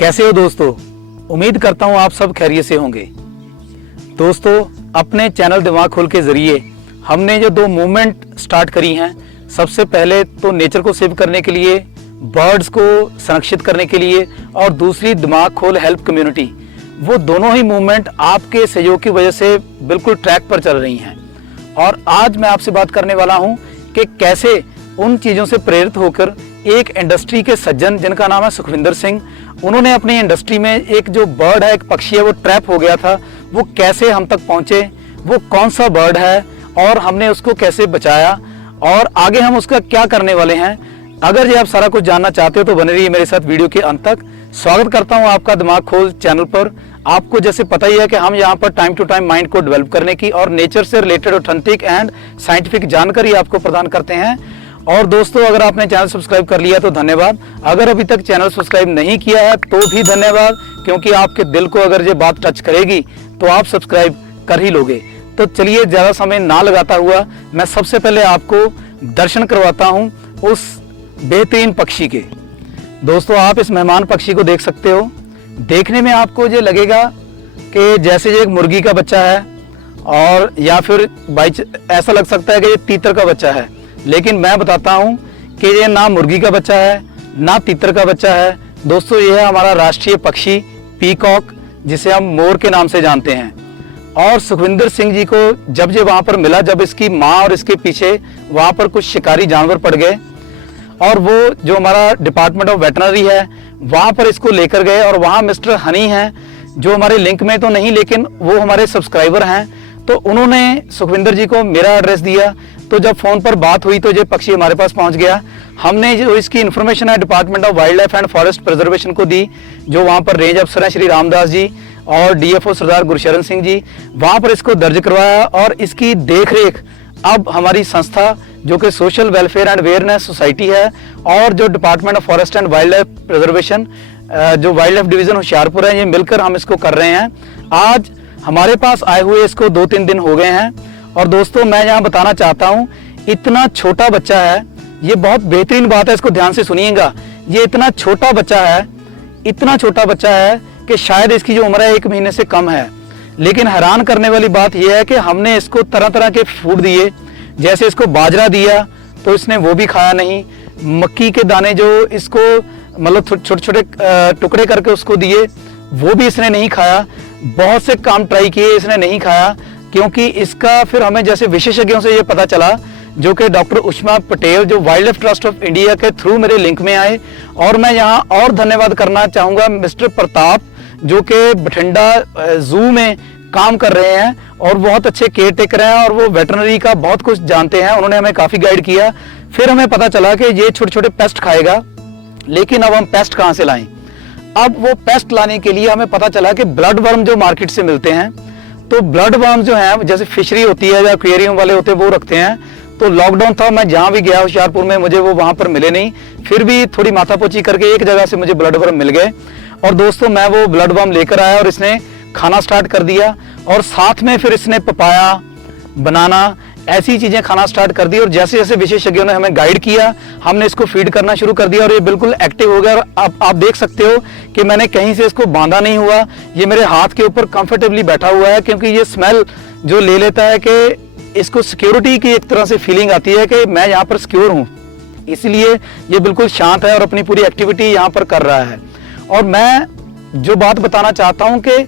कैसे हो दोस्तों। उम्मीद करता हूँ आप सब खैरियत से होंगे। दोस्तों, अपने चैनल दिमाग खोल के जरिए हमने जो 2 मूवमेंट स्टार्ट करी हैं, सबसे पहले तो नेचर को सेव करने के लिए, बर्ड्स को संरक्षित करने के लिए, और दूसरी दिमाग खोल हेल्प कम्युनिटी, वो दोनों ही मूवमेंट आपके सहयोग की वजह से बिल्कुल ट्रैक पर चल रही हैं। और आज मैं आपसे बात करने वाला हूं कि कैसे उन चीज़ों से प्रेरित होकर एक इंडस्ट्री के सज्जन जिनका नाम है सुखविंदर सिंह, उन्होंने अपनी इंडस्ट्री में एक जो बर्ड है, एक पक्षी है, वो ट्रैप हो गया था, वो कैसे हम तक पहुंचे, वो कौन सा बर्ड है और हमने उसको कैसे बचाया और आगे हम उसका क्या करने वाले हैं। अगर ये आप सारा कुछ जानना चाहते हो तो बने रहिए मेरे साथ वीडियो के अंत तक। स्वागत करता हूं आपका दिमाग खोल चैनल पर। आपको जैसे पता ही है कि हम यहां पर टाइम टू टाइम माइंड को डेवलप करने की और नेचर से रिलेटेड ऑथेंटिक एंड साइंटिफिक जानकारी आपको प्रदान करते हैं। और दोस्तों, अगर आपने चैनल सब्सक्राइब कर लिया तो धन्यवाद। अगर अभी तक चैनल सब्सक्राइब नहीं किया है तो भी धन्यवाद, क्योंकि आपके दिल को अगर ये बात टच करेगी तो आप सब्सक्राइब कर ही लोगे। तो चलिए, ज्यादा समय ना लगाता हुआ मैं सबसे पहले आपको दर्शन करवाता हूं उस बेहतरीन पक्षी के। दोस्तों, आप इस मेहमान पक्षी को देख सकते हो। देखने में आपको ये लगेगा कि जैसे ये एक मुर्गी का बच्चा है, और या फिर ऐसा लग सकता है कि ये तीतर का बच्चा है, लेकिन मैं बताता हूं कि ये ना मुर्गी का बच्चा है ना तीतर का बच्चा है। दोस्तों, ये है हमारा राष्ट्रीय पक्षी पीकॉक, जिसे हम मोर के नाम से जानते हैं। और सुखविंदर सिंह जी को जब ये वहां पर मिला, जब इसकी माँ और इसके पीछे वहां पर कुछ शिकारी जानवर पड़ गए, और वो जो हमारा डिपार्टमेंट ऑफ वेटनरी है वहां पर इसको लेकर गए, और वहां मिस्टर हनी हैं जो हमारे लिंक में तो नहीं लेकिन वो हमारे सब्सक्राइबर हैं, तो उन्होंने सुखविंदर जी को मेरा एड्रेस दिया। तो जब फोन पर बात हुई तो ये पक्षी हमारे पास पहुंच गया। हमने जो इसकी इन्फॉर्मेशन है department of wild life and forest preservation को दी, जो वहां पर रेंज अफसर हैं श्री रामदास जी और डीएफओ सरदार गुरशरण सिंह जी, वहां पर इसको दर्ज करवाया। और इसकी देखरेख अब हमारी संस्था जो कि social welfare and awareness society है, और जो department of forest and wild life preservation, जो वाइल्ड लाइफ डिवीजन होशियारपुर है, ये मिलकर हम इसको कर रहे हैं। आज हमारे पास आए हुए इसको 2-3 दिन हो गए हैं। और दोस्तों, मैं यहाँ बताना चाहता हूँ, इतना छोटा बच्चा है, ये बहुत बेहतरीन बात है, इसको ध्यान से सुनिएगा। ये इतना छोटा बच्चा है, इतना छोटा बच्चा है कि शायद इसकी जो उम्र है 1 महीने से कम है। लेकिन हैरान करने वाली बात यह है कि हमने इसको तरह तरह के फूड दिए। जैसे इसको बाजरा दिया तो इसने वो भी खाया नहीं, मक्की के दाने जो इसको मतलब छोटे छोटे टुकड़े करके उसको दिए, वो भी इसने नहीं खाया। बहुत से काम ट्राई किए, इसने नहीं खाया, क्योंकि इसका फिर हमें जैसे विशेषज्ञों से ये पता चला, जो कि डॉक्टर उष्मा पटेल जो wild life trust of India के थ्रू मेरे लिंक में आए। और मैं यहाँ और धन्यवाद करना चाहूँगा मिस्टर प्रताप, जो कि बठिंडा जू में काम कर रहे हैं और बहुत अच्छे केयर टेकर हैं, और वो वेटरनरी का बहुत कुछ जानते हैं। उन्होंने हमें काफ़ी गाइड किया। फिर हमें पता चला कि ये छोटे छोटे पेस्ट खाएगा, लेकिन अब हम पेस्ट कहाँ से लाएं। अब वो पेस्ट लाने के लिए हमें पता चला कि ब्लड वर्म जो मार्केट से मिलते हैं, तो ब्लड वर्म जो है जैसे फिशरी होती है या एक्वेरियम वाले होते हैं वो रखते हैं। तो लॉकडाउन था, मैं जहाँ भी गया होशियारपुर में, मुझे वो वहाँ पर मिले नहीं। फिर भी थोड़ी माथापोची करके एक जगह से मुझे ब्लड वर्म मिल गए। और दोस्तों, मैं वो ब्लड वर्म लेकर आया और इसने खाना स्टार्ट कर दिया, और साथ में फिर इसने पपाया, बनाना, ऐसी चीजें खाना स्टार्ट कर दी। और जैसे जैसे विशेषज्ञों ने हमें गाइड किया, हमने इसको फीड करना शुरू कर दिया, और ये बिल्कुल एक्टिव हो गया। और आप देख सकते हो कि मैंने कहीं से इसको बांधा नहीं हुआ, ये मेरे हाथ के ऊपर कंफर्टेबली बैठा हुआ है, क्योंकि ये स्मेल जो ले लेता है कि इसको सिक्योरिटी की एक तरह से फीलिंग आती है कि मैं यहाँ पर सिक्योर हूँ, इसलिए ये बिल्कुल शांत है और अपनी पूरी एक्टिविटी यहाँ पर कर रहा है। और मैं जो बात बताना चाहता हूँ कि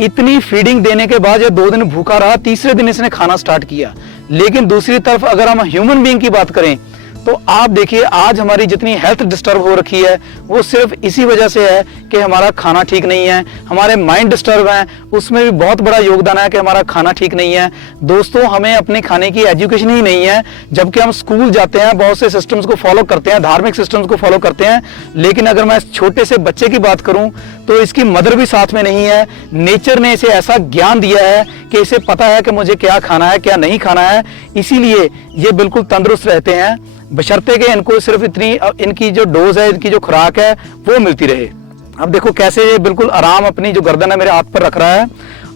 इतनी फीडिंग देने के बाद ये 2 दिन भूखा रहा, तीसरे दिन इसने खाना स्टार्ट किया। लेकिन दूसरी तरफ अगर हम ह्यूमन बीइंग की बात करें तो आप देखिए, आज हमारी जितनी हेल्थ डिस्टर्ब हो रखी है वो सिर्फ इसी वजह से है कि हमारा खाना ठीक नहीं है, हमारे माइंड डिस्टर्ब हैं, उसमें भी बहुत बड़ा योगदान है कि हमारा खाना ठीक नहीं है। दोस्तों, हमें अपने खाने की एजुकेशन ही नहीं है, जबकि हम स्कूल जाते हैं, बहुत से सिस्टम्स को फॉलो करते हैं, धार्मिक सिस्टम्स को फॉलो करते हैं। लेकिन अगर मैं छोटे से बच्चे की बात करूं तो इसकी मदर भी साथ में नहीं है। नेचर ने इसे ऐसा ज्ञान दिया है कि इसे पता है कि मुझे क्या खाना है, क्या नहीं खाना है, इसीलिए ये बिल्कुल तंदुरुस्त रहते हैं, बशर्ते कि इनको सिर्फ इनकी जो डोज है, इनकी जो खुराक है वो मिलती रहे। अब देखो कैसे ये बिल्कुल आराम अपनी जो गर्दन है मेरे हाथ पर रख रहा है।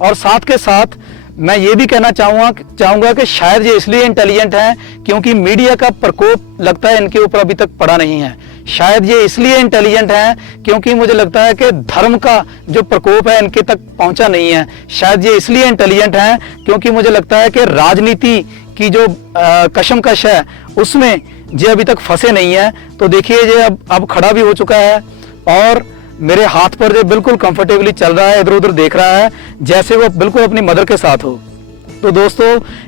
और साथ के साथ मैं ये भी कहना चाहूंगा कि शायद ये इसलिए इंटेलिजेंट हैं क्योंकि मीडिया का प्रकोप लगता है इनके ऊपर अभी तक पड़ा नहीं है। शायद ये इसलिए इंटेलिजेंट हैं क्योंकि मुझे लगता है कि धर्म का जो प्रकोप है इनके तक पहुंचा नहीं है। शायद ये इसलिए इंटेलिजेंट हैं क्योंकि मुझे लगता है कि राजनीति की जो कशमकश है उसमें ये अभी तक फंसे नहीं है। तो देखिए ये अब खड़ा भी हो चुका है और मेरे हाथ पर जो बिल्कुल कंफर्टेबली चल रहा है, इधर उधर देख रहा है जैसे वो बिल्कुल अपनी मदर के साथ हो। तो दोस्तों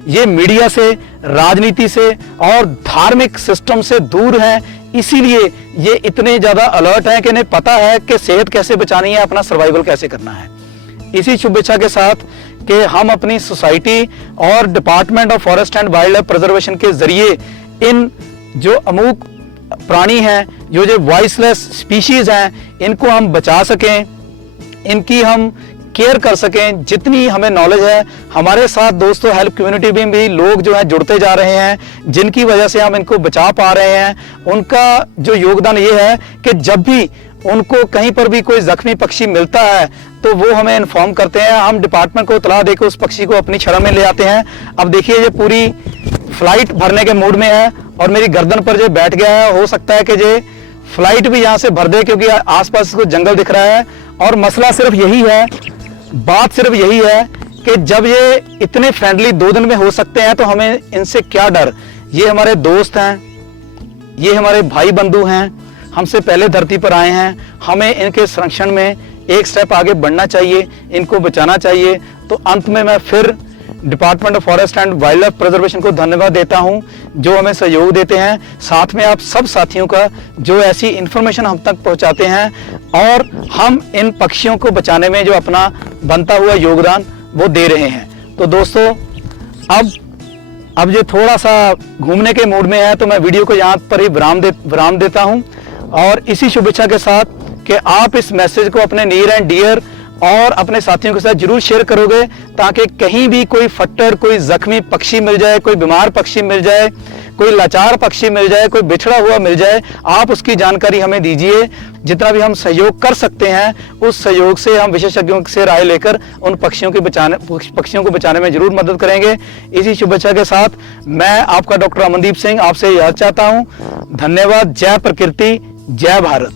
ये मीडिया से, राजनीति से और धार्मिक सिस्टम से दूर हैं, इसीलिए ये इतने ज्यादा अलर्ट हैं कि इन्हें पता है कि सेहत कैसे बचानी है, अपना सर्वाइवल कैसे करना है। इसी शुभेच्छा के साथ कि हम अपनी सोसाइटी और department of forest and wild life preservation के जरिए इन जो अमूक प्राणी हैं, जो वॉइसलेस स्पीशीज हैं, इनको हम बचा सकें, इनकी हम केयर कर सकें। जितनी हमें नॉलेज है, हमारे साथ दोस्तों हेल्प कम्युनिटी में भी लोग जो हैं जुड़ते जा रहे हैं, जिनकी वजह से हम इनको बचा पा रहे हैं। उनका जो योगदान ये है कि जब भी उनको कहीं पर भी कोई जख्मी पक्षी मिलता है तो वो हमें इन्फॉर्म करते हैं, हम डिपार्टमेंट को इतला देकर उस पक्षी को अपनी शरण में ले आते हैं। अब देखिए ये पूरी फ्लाइट भरने के मूड में है और मेरी गर्दन पर जो बैठ गया है। हो सकता है कि ये फ्लाइट भी यहाँ से भर दे क्योंकि आसपास इसको जंगल दिख रहा है। और मसला सिर्फ यही है, बात सिर्फ यही है कि जब ये इतने फ्रेंडली 2 दिन में हो सकते हैं तो हमें इनसे क्या डर। ये हमारे दोस्त हैं, ये हमारे भाई बंधु हैं, हमसे पहले धरती पर आए हैं। हमें इनके संरक्षण में एक स्टेप आगे बढ़ना चाहिए, इनको बचाना चाहिए। तो अंत में मैं फिर department of forest and wild life preservation को धन्यवाद देता हूं जो हमें सहयोग देते हैं। साथ में आप सब साथियों का जो ऐसी इंफॉर्मेशन हम तक पहुंचाते हैं और हम इन पक्षियों को बचाने में जो अपना बनता हुआ योगदान वो दे रहे हैं। तो दोस्तों अब ये थोड़ा सा घूमने के मूड में है तो मैं वीडियो को यहाँ पर ही विराम देता हूँ और इसी शुभेच्छा के साथ कि आप इस मैसेज को अपने नियर एंड डियर और अपने साथियों के साथ जरूर शेयर करोगे ताकि कहीं भी कोई फट्टर, कोई जख्मी पक्षी मिल जाए, कोई बीमार पक्षी मिल जाए, कोई लाचार पक्षी मिल जाए, कोई बिछड़ा हुआ मिल जाए, आप उसकी जानकारी हमें दीजिए। जितना भी हम सहयोग कर सकते हैं उस सहयोग से हम विशेषज्ञों से राय लेकर उन पक्षियों को बचाने में जरूर मदद करेंगे। इसी शुभेच्छा के साथ मैं आपका डॉक्टर अमनदीप सिंह आपसे याद चाहता हूँ। धन्यवाद। जय प्रकृति, जय भारत।